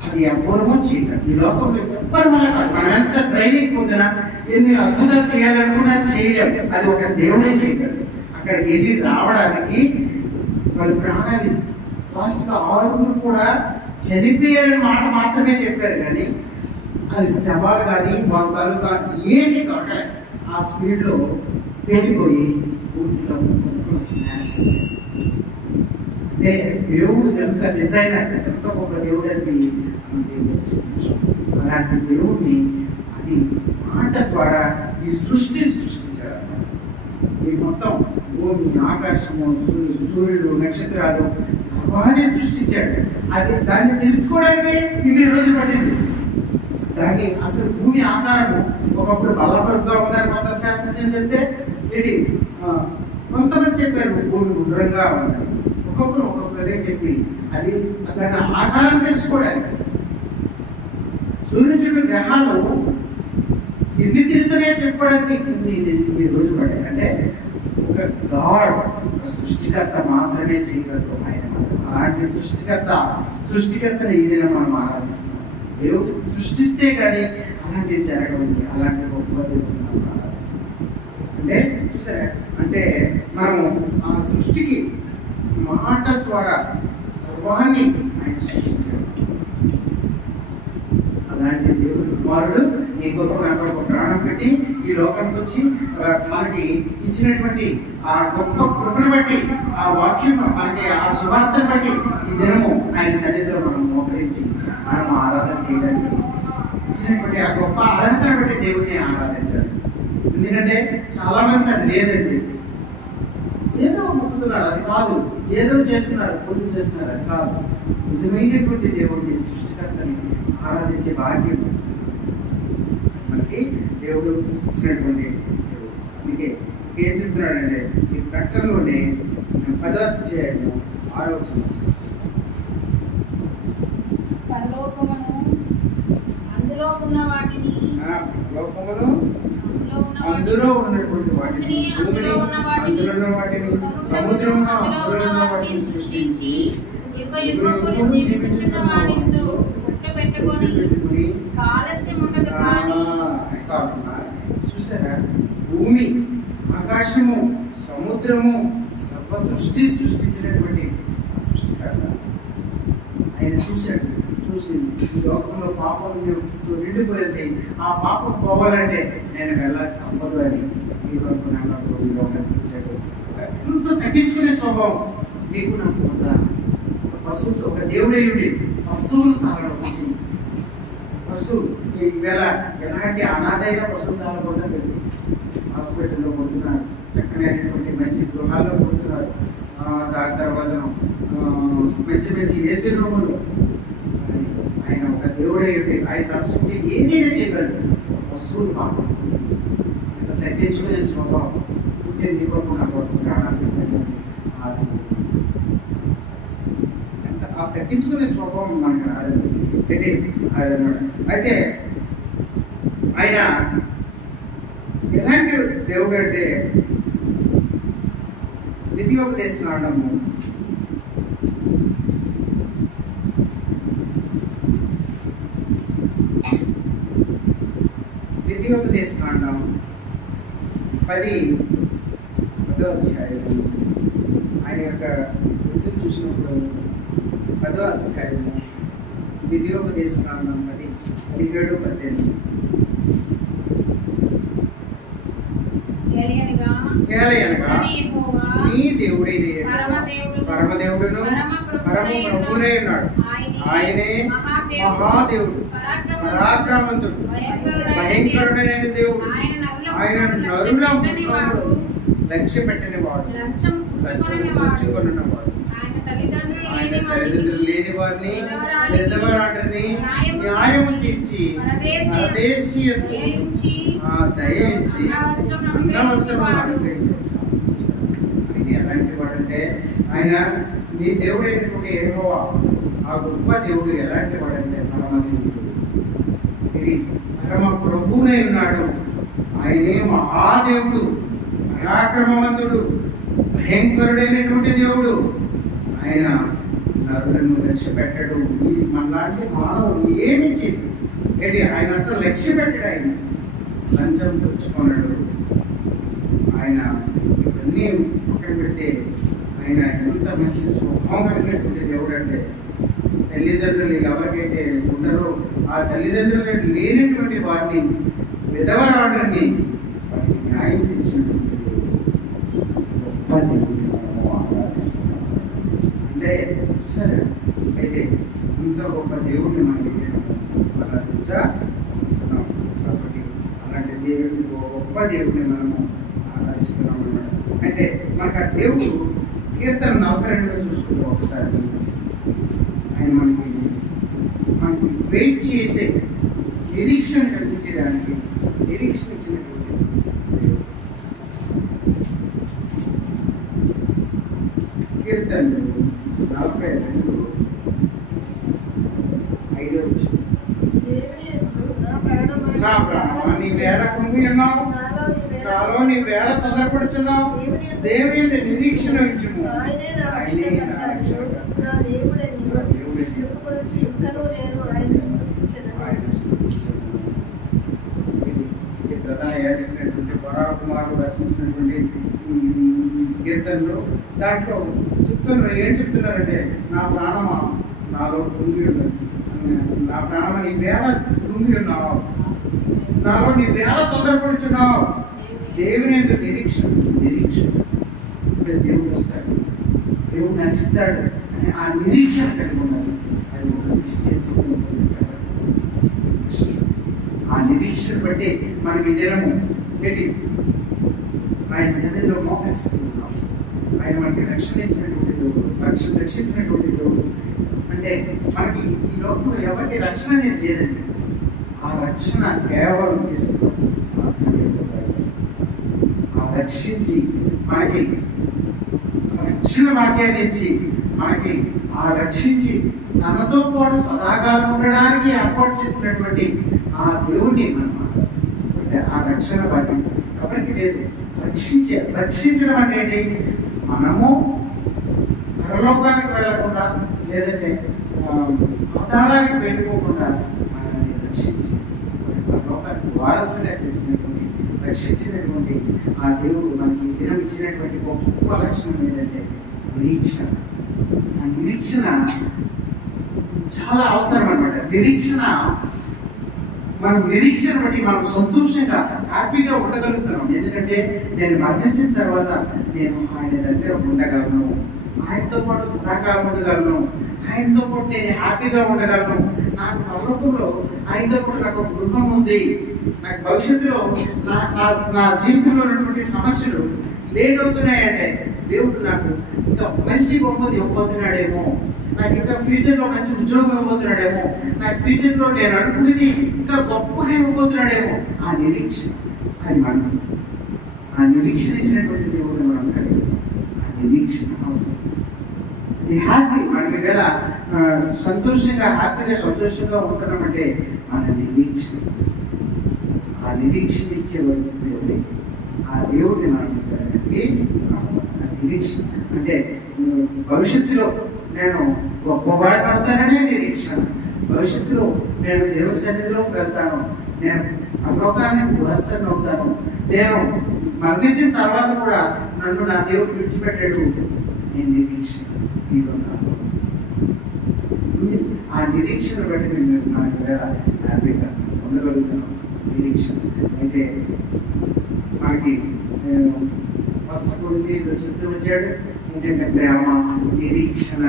అది అపూర్వం చేయడం ఈ లోకంలో ఎవ్వరి వల్ల కాదు. మనం ఎంత ట్రైనింగ్ పొందినా ఎన్ని అద్భుతాలు చేయాలనుకున్నా చేయలేము. అది ఒక దేవుడే చేయగలడు. అక్కడికి వెళ్ళి రావడానికి వాళ్ళ ప్రాణాలు లాస్ట్గా 6 కూడా చనిపోయారని మాట మాత్రమే చెప్పారు. కానీ అది శవాలు కానీ వాళ్ళ తాలూకా ఏమి దొరకలేదు. ఆ స్పీడ్లో వెళ్ళిపోయి పూర్తిగా స్మాష్. అంటే దేవుడు ఎంత డిజైనర్, ఎంత గొప్ప దేవుడు అని అలాంటి దేవుడిని అది మాట ద్వారా ఈ సృష్టిని సృష్టించాడు. ఈ మొత్తం భూమి, ఆకాశము, సూర్యుడు, నక్షత్రాలు సర్వాన్ని సృష్టించాడు. అది దాన్ని తెలుసుకోవడానికి ఇన్ని రోజులు పట్టింది. దాన్ని అసలు భూమి ఆకారము ఒకప్పుడు బల్లపరుపుగా ఉందని కొంత శాస్త్రజ్ఞులు చెప్తే కొంతమంది చెప్పారు భూమి గుండ్రంగా ఉందని. ఒక్కొక్కరు ఒక్కొక్కరే చెప్పి అది దాని ఆకారం తెలుసుకోవడానికి. సూర్యుడు గ్రహాలు ఎన్ని తిరుగుతానే చెప్పడానికి ఇన్ని రోజులు పడ్డాయి. అంటే ఒక గాడ్, సృష్టికర్త మాత్రమే చేయగలరు. ఆయన మాత్రం అలాంటి సృష్టికర్తని ఏదైనా మనం ఆరాధిస్తాం. దేవుడు సృష్టిస్తే కానీ అలాంటివి జరగవండి. అలాంటి గొప్ప దేవుడు మనం ఆరాధిస్తాం. అంటే చూసారా, అంటే మనము ఆ సృష్టికి మాట ద్వారా సర్వాన్ని ఆయన సృష్టించాడు. అలాంటి దేవుడు కుమారుడు నీ కొరకు నా కొరకు ప్రాణం పెట్టి ఈ లోకానికి వచ్చి మనకి ఇచ్చినటువంటి ఆ గొప్ప కృపను బట్టి, ఆ వాక్యం మనకి ఆ సువార్తను బట్టి ఈ దినము ఆయన సన్నిధిలో మనం మోకరించి మనం ఆరాధన చేయడానికి ఇచ్చినటువంటి ఆ గొప్ప అర్హతను బట్టి దేవుడిని ఆరాధించాలి. ఎందుకంటే చాలా మంది అది లేదండి. ఏదో మొక్కుతున్నారు, అది కాదు. ఏదో చేస్తున్నారు, పూజలు చేస్తున్నారు, అది కాదు. నిజమైనటువంటి దేవుడిని, సృష్టికర్తని ఆరాధించే భాగ్యం మనకి దేవుడు ఇచ్చినటువంటి దేవుడు. అందుకే ఏం చెప్తున్నాడంటే ఈ ప్రకటనలోనే 10వ అధ్యాయము 6వ వచనం, పరలోకమును అందులో ఉన్న వాటిని, అందులో ఉన్నటువంటి వాటిని, అందులో ఉన్న వాటిని, సముద్రంలో అందులో ఉన్న వాటిని సృష్టించి జీవించుచున్న వానితో పెట్టుకొని ఆలస్యం ఉండదు. కానీ చూసారా, భూమి, ఆకాశము, సముద్రము, సర్వ సృష్టించినటువంటి సృష్టికర్త ఆయన చూశాడు. చూసి ఈ లోకంలో పాపం నిండిపోయింది, ఆ పాపం పోవాలంటే నేను వెళ్ళాలి తప్పదు అని ఈ వరకు నాకు ఈ లోకానికి వచ్చాడు. ఎంత తగ్గించుకునే స్వభావం నీకు నాకు ఉందా? పశువులు ఒక దేవుడేయుడి పశువులు సాగడం పశువులు ఈవేళ ఎలాంటి అనాథైన పశువులు సాగకూడదు. హాస్పిటల్లో పొందుతున్నారు, చక్కనైనటువంటి మంచి గృహాల్లో పొందుతున్నారు, దాని తర్వాత మంచి మంచి ఏసీ రూములు. ఆయన ఒక దేవుడేయుడి, ఆయన తలుచుకుంటే ఏదైనా చేయగలడు. పశువులు పాపం ఎంత తగ్గించుకునే స్వభావం ఉంటే నీ కొరకు నా కొరకు ప్రాణాలు అది ఎంత ఆ తగ్గించుకునే స్వభావం మనకు రాదండి. అంటే అదనమాట. అయితే ఆయన ఎలాంటి దేవుడు అంటే ద్వితీయోపదేశకాండము 10వ అధ్యాయము ఆయన యొక్క వృత్తిని చూసినప్పుడు 10వ అధ్యాయము ద్వితీయోపదేశకాండం 17-18 నీ దేవుడైన పరమదేవుడును పరమప్రభునే ఉన్నాడు. ఆయనే మహాదేవుడు, పరాక్రమంతుడు, భయంకరుడైన దేవుడు. ఆయన నరుల లక్ష్య పెట్టని వాడు, లంచం ఆయన తల్లిదండ్రులు లేని వారిని పెద్దవారిని న్యాయము తీర్చి దయించి అన్నవస్త్రమును అనుగ్రహించాడు. ఆయన ఎలాంటి వాడంటే ఆయన నీ దేవుడైనటువంటి యెహోవా ఆ గొప్ప దేవుడు ఎలాంటి వాడంటే పరమదేవుడు, ఇది పరమ ప్రభువునే ఉన్నాడు. ఆయనే మహాదేవుడు, పరాక్రమవంతుడు, భయంకరుడైనటువంటి దేవుడు. ఆయన నరులను లక్ష్య పెట్టడు. ఈ మనలాంటి మానవులు ఏమి చేయడు. ఏంటి ఆయన అసలు లక్ష్య పెట్టాడు. ఆయన లంచం పుచ్చుకున్నాడు. ఆయన ఇవన్నీ పక్కన పెడితే ఆయన ఎంత మంచి స్వభావం కలిగినటువంటి దేవుడు అంటే తల్లిదండ్రులు ఎవరికైతే ఉండరో ఆ తల్లిదండ్రులు లేనటువంటి వారిని విధవరాళ్ళని వారికి న్యాయం తెచ్చినటువంటి గొప్ప దేవుడిని మనము ఆరాధిస్తున్నాం. అంటే సరే అయితే ఇంత గొప్ప దేవుడిని మనకి ఆరాధించాలనుకుంటున్నాం. కాబట్టి అలాంటి దేవుడిని గొప్ప దేవుడిని మనము ఆరాధిస్తున్నాం అన్నమాట. అంటే మనకు ఆ దేవుడు కీర్తన 42 చూసుకుంటాం ఒకసారి. ఆయన మనకి వెయిట్ చేసే నిరీక్షణ కలిగించడానికి నిరీక్షణ ఇచ్చినటువంటి కీర్తనలు 42:5 నా ప్రాణమా నీ వేళ కుంగి ఉన్నావు, నాలో నీ వేళ తొందరపడుచున్నావు. దేవుని నిరీక్షణ ఉంచుము, ఆయనే నా రక్షకుడు. ఇది ప్రధాన యాజకుడైనటువంటి పరాకుమారుడు రచించినటువంటి ఈ కీర్తనలు. దాంట్లో చెప్తున్నారు, ఏం చెప్తున్నారంటే నా ప్రాణమా నాలో కృంగి ఉన్నది, నా ప్రాణమా నీ వేళ కృంగి ఉన్నావు, నాలో నీ వేళ తొందరపడుచున్నావు. దేవుని యొక్క నిరీక్షణ అంటే దేవుడు వస్తాడు, దేవుడు నడుస్తాడు అని ఆ నిరీక్షణ కలిగి ఉండాలి. అది ఒక క్రిస్టియన్స్. ఆ నిరీక్షణ బట్టి మనం ఈ దినము పెట్టి ఆయన సన్నిధిలో మోకరిస్తున్నాం. ఆయన మనకి రక్షించినటువంటి దేవుడు, రక్షించినటువంటి దేవుడు. అంటే మనకి ఈ లోకంలో ఎవరికి రక్షణ అనేది లేదండి. ఆ రక్షణ కేవలం తీసుకున్నాం. ఆ రక్షించి మనకి రక్షణ వాక్యాన్ని ఇచ్చి మనకి ఆ రక్షించి తనతో పాటు సదాకాలం ఉండడానికి ఏర్పాటు చేసినటువంటి ఆ దేవుణ్ణి మనం అంటే ఆ రక్షణ వాక్యం ఎవరికి లేదు. రక్షించడం అంటే ఏంటి? మనము పరలోకానికి వెళ్ళకుండా లేదంటే అవతారానికి వెళ్ళిపోకుండా మనల్ని రక్షించి పరలోకానికి వారసుగా చేసినటువంటి రక్షించినటువంటి ఆ దేవుడు మనకి దినం ఇచ్చినటువంటి గొప్ప లక్షణం ఏదంటే నిరీక్షణ. ఆ నిరీక్షణ చాలా అవసరం అనమాట. మనం నిరీక్షణ బట్టి మనం సంతోషంగా హ్యాపీగా ఉండగలుగుతున్నాం. ఎందుకంటే నేను మరణించిన తర్వాత నేను ఆయన దగ్గర ఉండగలను, ఆయనతో పాటు సదాకాలం ఉండగలను, ఆయనతో పాటు నేను హ్యాపీగా ఉండగలను. నాకు పరలోకంలో ఆయనతో పాటు నాకు ఒక గృహం ఉంది. నాకు భవిష్యత్తులో నా జీవితంలో ఉన్నటువంటి సమస్యలు లేట్ అవుతున్నాయంటే దేవుడు నాకు ఇంకా మంచి గొప్పది ఇవ్వబోతున్నాడేమో, నాకు ఇంకా ఫ్యూచర్లో మంచి ఉద్యోగం ఇవ్వబోతున్నాడేమో, నాకు ఫ్యూచర్లో నేను అనుకునేది ఇంకా గొప్పగా ఇవ్వబోతున్నాడేమో. ఆ నిరీక్షణ, అది మనం ఆ నిరీక్షణ ఇచ్చినటువంటి దేవుడిని మనం కలిగి ఆ నిరీక్షణ అవసరం. అది హ్యాపీ. మనకి వేళ సంతోషంగా హ్యాపీగా సంతోషంగా ఉంటున్నామంటే మన నిరీక్షణ, ఆ నిరీక్షణ ఇచ్చేవాడు దేవుడే. ఆ దేవుడిని మనం నిరీక్షణ అంటే భవిష్యత్తులో నేను గొప్పవాడిని అవుతాననే నిరీక్షణ. భవిష్యత్తులో నేను దేవుని సన్నిధిలోకి వెళ్తాను, నేను అలోకానికి వారసుని అవుతాను, నేను మరణించిన తర్వాత కూడా నన్ను నా దేవుడు విడిచిపెట్టాడు. నేను నిరీక్షణ ఆ నిరీక్షణ బట్టి మేము మనకి వేళ హ్యాపీగా ఉండగలుగుతున్నాం. నిరీక్షణ అయితే మనకి చెప్తూ వచ్చాడు ఏంటంటే ప్రేమ, నిరీక్షణ,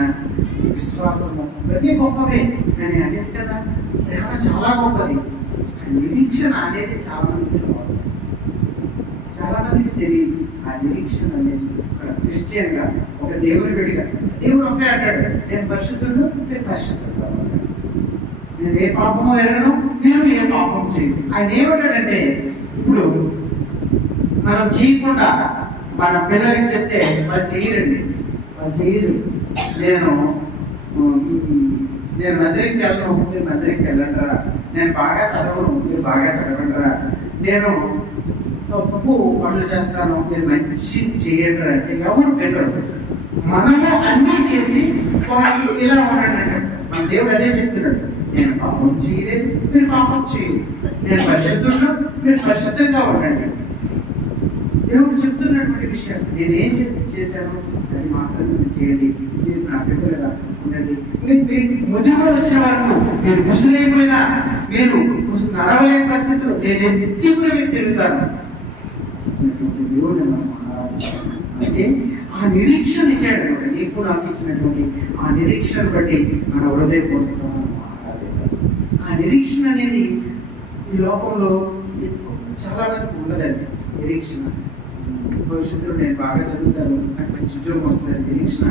విశ్వాసము ఇవన్నీ గొప్పవే. కానీ అన్నిటికన్నా ప్రేమ చాలా గొప్పది. నిరీక్షణ అనేది చాలా మందికి తెలియదు. ఆ నిరీక్షణ అనేది ఒక క్రిస్టియన్గా, ఒక దేవుని బిడ్డగా దేవుడు ఒకే అంటాడు, నేను పరిశుద్ధుడు, నేను పరిశుద్ధుడు కావాలి, నేను ఏ పాపము ఎరగను, నేను ఏ పాపం చేయను. ఆయన ఏమంటాడంటే ఇప్పుడు మనం చేయకుండా మన పిల్లలకి చెప్తే వాళ్ళు చేయరండి, వాళ్ళు చేయరు. నేను మందిరికి వెళ్ళను, మీరు మందిరికి వెళ్ళంటారా, నేను బాగా చదవను, మీరు బాగా చదవంటారా, నేను తప్పు పనులు చేస్తాను, మీరు మంచి చేయటరా అంటే ఎవరు వినరు. మనము అన్నీ చేసి వాళ్ళకి ఇలా ఉండండి అంటాడు. మన దేవుడు అదే చెప్తున్నాడు, నేను పాపం చేయలేదు, మీరు పాపం చేయలేదు, నేను పరిశుద్ధుడు, మీరు పరిశుద్ధంగా ఉండండి. దేవుడు చెప్తున్నటువంటి విషయాలు నేనేం చేశాను అది మాత్రం మీరు చేయండి, మీరు నా బిడ్డలుగా ఉండండి. మీరు ముదిరిలో వచ్చిన వరకు, మీరు ముసలైపోయినా, మీరు నడవలేని పరిస్థితుల్లో నేను ఎత్తిగురు మీకు తిరుగుతాను. దేవుడిని మనం ఆరాధిస్తాం. అంటే ఆ నిరీక్షణ ఇచ్చాడు అనమాట. నీకు నాకు ఇచ్చినటువంటి ఆ నిరీక్షణ బట్టి మన హృదయపూర్వకంగా మనం ఆరాధిద్దాం. ఆ నిరీక్షణ అనేది ఈ లోకంలో చాలా మందికి ఉండదండి. నిరీక్షణ భవిష్యత్తులో నేను బాగా చదువుతాను, నాకు మంచి ఉద్యోగం వస్తుందని నిరీక్షణ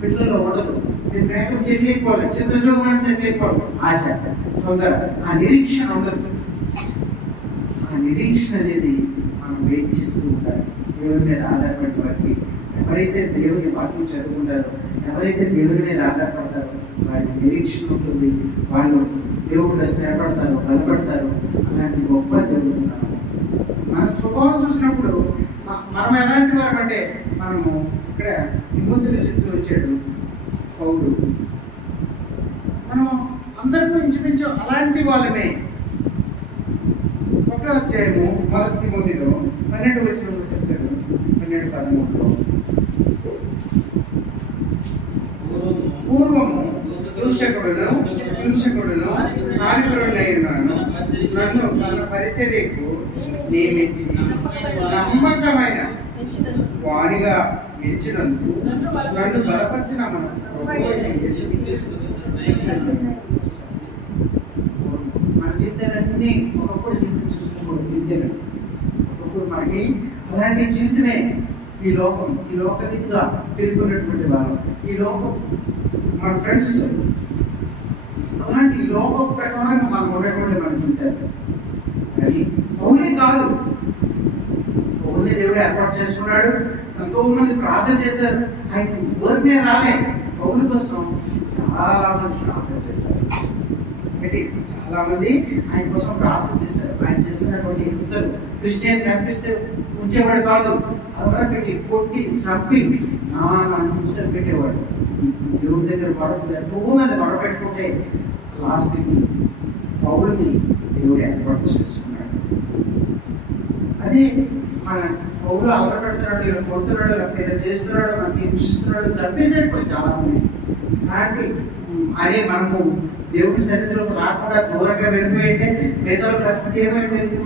పిల్లల్లో ఉండదు. నేను వేగం సెటిల్ అయిపోవాలి, చిన్న ఉద్యోగం సెటిల్ అయిపోవాలి ఆశ, తొందర. ఆ నిరీక్షణ ఉండదు. ఆ నిరీక్షణ అనేది మనం వెయిట్ చేస్తూ ఉండాలి. దేవుని మీద ఆధారపడిన వారికి, ఎవరైతే దేవుని వాక్యం చదువుకుంటారో, ఎవరైతే దేవుని మీద ఆధారపడతారో వారికి నిరీక్షణ ఉంటుంది. వాళ్ళు దేవుళ్ళు స్థిరపడతారు, బలపడతారు. అలాంటి గొప్ప దేవుడు ఉన్నారు. మన స్వభావం చూసినప్పుడు మనం ఎలాంటి వారు అంటే, మనము ఇక్కడ తిమోతిలో చెప్తూ వచ్చాడు పౌలు, మనం అందరికీ ఇంచుమించు అలాంటి వాళ్ళమే. 1వ అధ్యాయము 1 తిమోతిలో 12వ వచనంలో చెప్తాడు, 12:13 పూర్వము దూషకుడును హింసకుడును హానికరుడైనాను, నన్ను తన పరిచర్యకు నియమించి నమ్మకమైన వానిగా ఎంచినందుకు నన్ను బలపరిచిన మన జీవితాలన్నీ ఒకప్పుడు జీవితం చూసినప్పుడు విద్యను, ఒకప్పుడు మనకి అలాంటి జీవితమే ఈ లోకరీతిగా తిరుగుతున్నటువంటి వాళ్ళు, ఈ లోకం మన ఫ్రెండ్స్, అలాంటి లోక ప్రకారం మనం ఉన్నటువంటి మన జీవితాలు. అది పౌలే కాదు, పౌల్ని దేవుడే ఏర్పాటు చేసుకున్నాడు. ఎంతో మంది ప్రార్థన చేశారు, ఆయన ఊరినే రాలే, పౌలు కోసం చాలా మంది ప్రార్థన చేశారు. చాలా మంది ఆయన కోసం ప్రార్థన చేశారు. ఆయన చేసినటువంటి హింసలు క్రిస్టియన్ కనిపిస్తే ఉంచేవాడు కాదు, అలా పెట్టి కొట్టి చంపి హింసలు పెట్టేవాడు. దేవుడి దగ్గర ఎంతో మంది మొరపెట్టుకుంటే లాస్ట్కి పౌల్ని దేవుడు ఏర్పాటు చేసుకున్నాడు. అదే మన పౌలు అల్లరి పెడుతున్నాడు, ఇలా కొడుతున్నాడు, లేకపోతే ఇలా చేస్తున్నాడు, మనకి హింసిస్తున్నాడు, చంపేసాడు కూడా చాలా మంది. అలాంటి అని మనము దేవుడి సన్నిధిలోకి రాకుండా దూరంగా వెళ్ళిపోయింటే పేదల పరిస్థితి ఏమైపోయింది?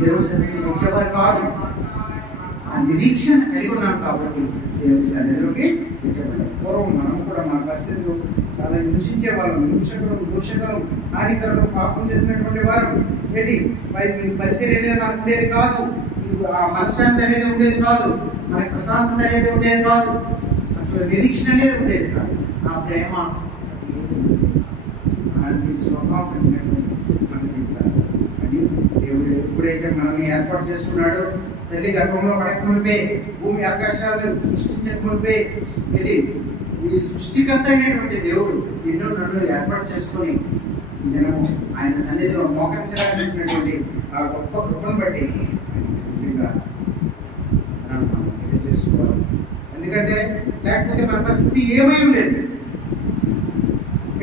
దేవుడి సన్నిధికి వచ్చేవారు కాదు. ఆ నిరీక్షణ కలిగి ఉన్నాం కాబట్టి దేవుడి సన్నిధిలోకి వచ్చేవాళ్ళం. పూర్వం మనం కూడా మన పరిస్థితులు చాలా హింసించే వాళ్ళం, దూషకులు, హానికరులు, పాపం చేసినటువంటి వారు. ఏంటి పరిచయం అనేది మనకు ఉండేది కాదు, ఆ మనశ్శాంతి అనేది ఉండేది కాదు, మనకి ప్రశాంతత అనేది ఉండేది కాదు, అసలు నిరీక్షణ అనేది ఉండేది కాదు. ఆ ప్రేమ అలాంటి స్వభావం మన జీవితాలు అని దేవుడు ఎప్పుడైతే మనల్ని ఏర్పాటు చేసుకున్నాడో, తల్లి గర్భంలో పడక మునిపే, భూమి ఆకాశాలను సృష్టించక మునిపే, ఇది ఈ సృష్టికర్త అయినటువంటి దేవుడు నిన్ను నన్ను ఏర్పాటు చేసుకొని దినము ఆయన సన్నిధిలో మోకరించడానికి ఆ గొప్ప కృపను బట్టి నిజంగా మనం తెలియజేసుకోవాలి. ఎందుకంటే లేకపోతే మన పరిస్థితి ఏమై ఉండేది.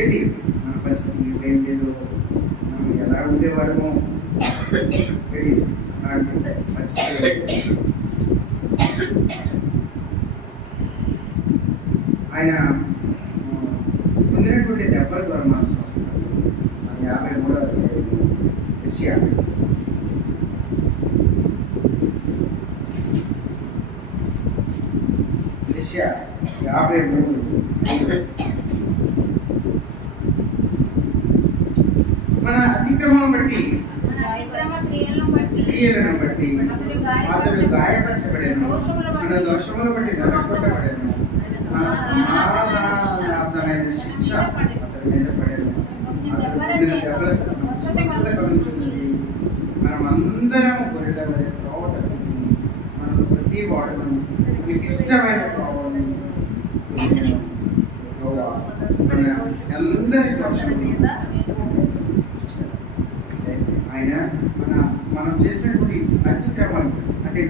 ఏంటి మన పరిస్థితి ఏం లేదు, మనం ఎలా ఉండేవాళ్ళము ఏంటి అలాంటి పరిస్థితి. ఆయన పొందినటువంటి దెబ్బల ద్వారా మనం స్వస్థత 53వ అధ్యాయం యెషయా యెషయా 53 మన అతిక్రమం బట్టి క్రియలను బట్టి అతడు గాయపరచబడేను, మన దోషములను బట్టి నలగొట్టబడేను, మన సమాధానార్థమైన శిక్ష అతడి మీద పడేను, అతడు పొందిన దెబ్బల స్వస్థత కలుగుతుంది. మనమందరము గొర్రెల వలె త్రోవ తప్పితిమి, మనకు ప్రతి వాడును మీకు ఇష్టమైన త్రోవను అందరి దోషములు చూసారు. ఆయన మనం చేసినటువంటి అతిక్రమాలు అంటే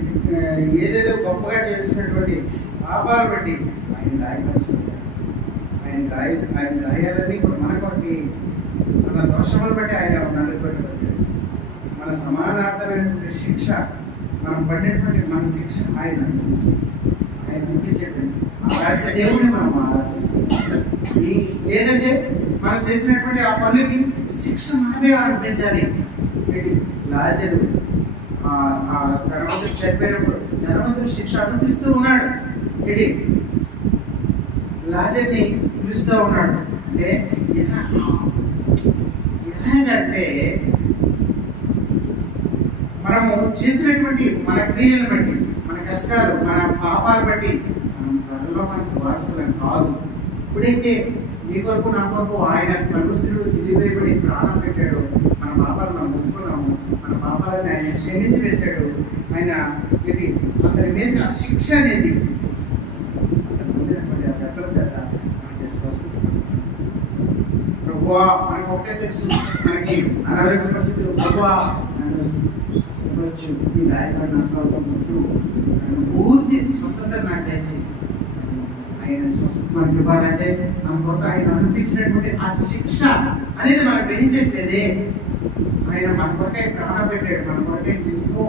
ఏదేదో గొప్పగా చేసినటువంటి పాపాలు బట్టి ఆయన గాయపరచబడ్డాడు. ఆయన గాయాలన్నీ కూడా మన కొరకు, మన దోషములు బట్టి ఆయన నలుగుబెట్టబడ్డాడు. మన సమానార్థమైనటువంటి శిక్ష, మనం పడినటువంటి మన శిక్ష ఆయన గుర్తించేటండి. అలాంటి దేవుడిని మనం ఆరాధిస్తాం. లేదంటే మనం చేసినటువంటి ఆ పనులకి శిక్ష మనమే అనిపించాలి. లాజరు ధనవంతుడు చనిపోయినప్పుడు ధనవంతుడు శిక్ష అనిపిస్తూ ఉన్నాడు. లాజర్ని పిలుస్తూ ఉన్నాడు. అంటే ఎలాగంటే మనము చేసినటువంటి మన క్రియలను బట్టి, మన కష్టాలు, మన పాపాలు బట్టి మనం త్వరలో మనకు వారసులం కాదు. ఇప్పుడైతే నీ కొరకు నా కొరకు ఆయన కలుసులు సిలివేయబడి ప్రాణం పెట్టాడు, మన పాపాలను మనం ఒప్పుకున్నాము, మన పాపాలను ఆయన క్షమించి వేశాడు. ఆయన అతని మీద ఆ శిక్ష అనేది అతను పొందినటువంటి ఆ దెబ్బల చేత మనకి స్వస్థత. ప్రభువా మనకు ఒకటే తెలుసు, మనకి అనారోగ్య పరిస్థితులు, ప్రభువా నన్ను స్వస్థపరచు, మీ గాయపడిన స్వస్థత ముట్టు, నన్ను పూర్తి స్వస్థత నాకు తెచ్చి ఆయన స్వస్థత మనకి ఇవ్వాలంటే మన కొరకు ఆయన అనిపించినటువంటి ఆ శిక్ష అనేది మనం గ్రహించట్లేదే. ఆయన మన కొరకై ప్రాణం పెట్టాడు, మన కొరకై ఎన్నో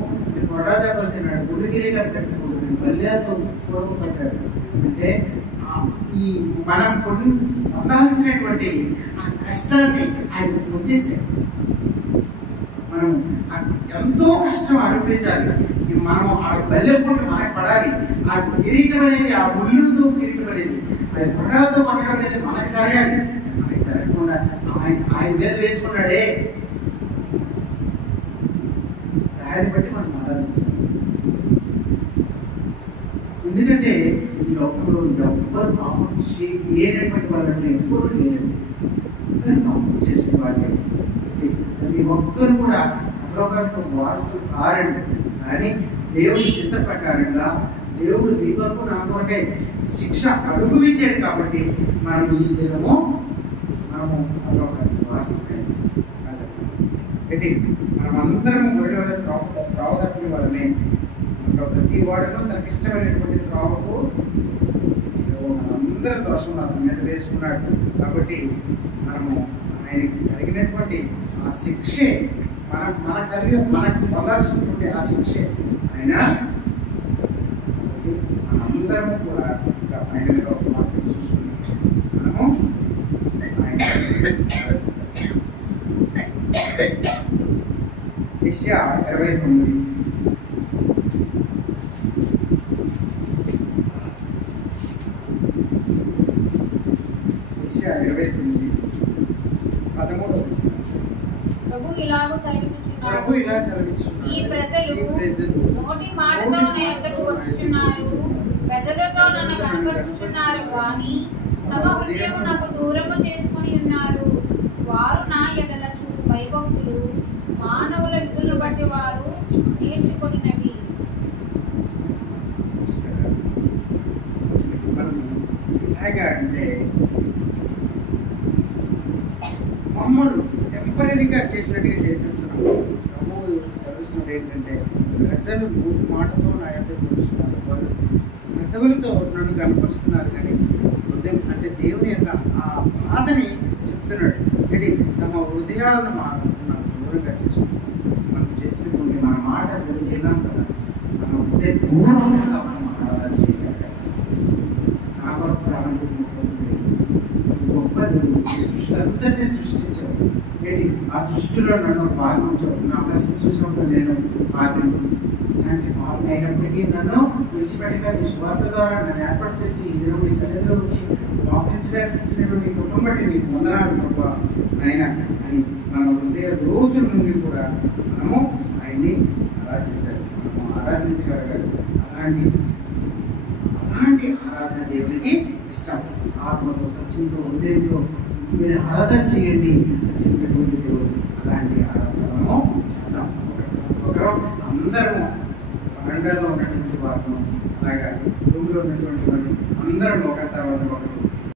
కొడాదెబ్బలు తిన్నాడు, గుడిగిరిగా కట్టుకోడు, బల్యాతో పూర్వపడ్డాడు. అంటే ఈ మనం పొందాల్సినటువంటి ఆ కష్టాన్ని ఆయన పొందేశాడు. మనం ఎంతో కష్టం అనిపించాలి, మనము ఆ బల్లెప్పుడు మనకు పడాలి. ఆ కిరీటం అనేది, ఆ ముళ్ళుతో కిరీటం అనేది, అది కొడాలతో కొట్టడం అనేది మనకు జరగాలి. మనకి జరగకుండా ఆయన మీద వేసుకున్నాడే, దాన్ని బట్టి మనం ఆరాధించాలి. ఎందుకంటే ఈ లోకంలో ఎవ్వరు పాపం లేనటువంటి వాళ్ళంటే ఎవ్వరు లేరండి. అందరూ పాపం చేసే వాళ్ళే. ప్రతి ఒక్కరు కూడా పరలోకానికి వారసులు కారండి. కానీ దేవుడి చిత్త ప్రకారంగా దేవుడు నీ కొరకు నా కొరకై శిక్ష అనుభవించాడు కాబట్టి మనం ఈ దినము మనము పరలోకానికి వారసులు కాదండి. మనం అందరం గొర్రెల త్రోవ తప్పిన వాళ్ళమే. ప్రతి వాడును తనకి ఇష్టమైనటువంటి త్రోవకు మనందరి దోషం అతని మీద వేసుకున్నాడు. కాబట్టి మనము ఆయనకి కలిగినటువంటి ఆ శిక్షే మనకు పొందాల్సినటువంటి ఆ శిక్షే ఆయన మనందరము కూడా ఫైనల్గా ఒక మార్కెట్ చూసుకున్నాం. మనము యెషయా 29. యెషయా 29, 13వ వచనం. ప్రభు ఇలాగూ సెలవిచ్చుచున్నాడు. ప్రభు ఇలా సెలవిచ్చుచున్నాడు. ఈ ప్రజలు నోటి మాటతో నా యొద్దకు వచ్చుచున్నారు, పెదవులతో నన్ను కనపరుచుచున్నారు గాని తమ హృదయము నాకు దూరము చేసుకుని ఉన్నారు. వారు నా ఎడల చూపు భయభక్తులు మానవుల విధులను బట్టి వారు నేర్చుకున్నవి. మనం ఎలాగా అంటే మమ్మల్ని టెంపరీగా చేసినట్టుగా చేసేస్తున్నాం. ప్రభు సెలవిస్తున్నది ఏంటంటే ప్రజలు మూడు మాటతో నా ఎదురు కూర్చున్నారు, వాళ్ళు పెదవులతో నన్ను కనపరుస్తున్నారు కానీ హృదయం అంటే దేవుని యొక్క ఆ బాధని చెప్తున్నాడు. ఇది తమ హృదయాలను నాకు దూరంగా చేసుకుంటాం. మనం చేసినటువంటి మన మాటలు విన్నాం కదా, మన హృదయపూర్వకంగా మనం ఆరాధన చేయగలగాలి. నా కొరకు ప్రాణం గొప్పది. ఈ సృష్టి అంతటినీ సృష్టించావు. ఏంటి ఆ సృష్టిలో నన్ను భాగం నా పరిస్థితి చూసినప్పుడు నేను పాపిని, అలాంటి పాపం అయినప్పటికీ నన్ను విడిచిపెట్టగా నీ స్వార్థ ద్వారా నన్ను ఏర్పాటు చేసి ఈ దినం నీ సన్నిధిలో వచ్చి పాపించడానికి ఇచ్చినటువంటి కుటుంబం బట్టి నీకు వందనాలు ప్రభా ఆయన అని మన హృదయ లోతుల నుండి కూడా మనము ఆయన్ని ఆరాధించాలి, మనము ఆరాధించగలగాలి. అలాంటి ఆరాధన దేవునికి ఇష్టం. ఆత్మతో సత్యంతో హృదయంతో మీరు ఆరాధన చేయండి అని చెప్పేటువంటి దేవుడు. అలాంటి ఆరాధన మనము చేద్దాం. ఒకరు అందరము వరండాలో ఉన్నటువంటి వారు, అలాగా రూమ్లో ఉన్నటువంటి వారు అందరం ఒక తర్వాత ఒకరు